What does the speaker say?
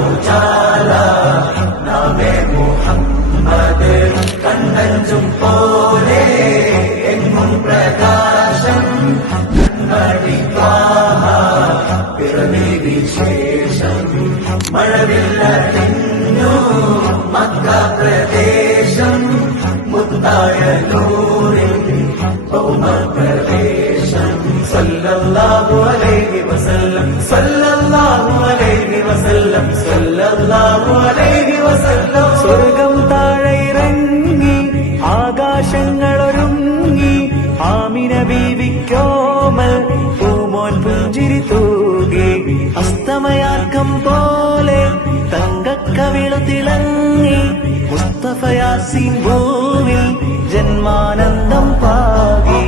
ഉജാല നബി മുഹമ്മദ് കണ്ണഞ്ചും പോലെ എങ്ങും പ്രകാശം നന്മടിക്കാഹ പിറവി വിശേഷം മഴവില്ല തിന്നു മക്ക പ്രദേശം മുത്തായ നൂറിൽ ഭൗമപ്രദേശം സല്ലല്ലാഹു അലൈഹി വസല്ലം സല്ലല്ലാഹു അലൈഹി വസല്ലം സല്ലല്ലാഹു അലൈഹി വസല്ലം. സ്വർഗം താഴെ ഇറങ്ങി ആകാശങ്ങളൊരുങ്ങി ആമിന ബീവിക്കോമൽ പൂമോൻ പുഞ്ചിരി തൂകി അസ്തമയാർക്കം പോലെ തങ്കക്കവിളു തിളങ്ങി മുസ്തഫ യാസീൻ ഭൂവിൽ ജന്മാനന്ദം പാകി.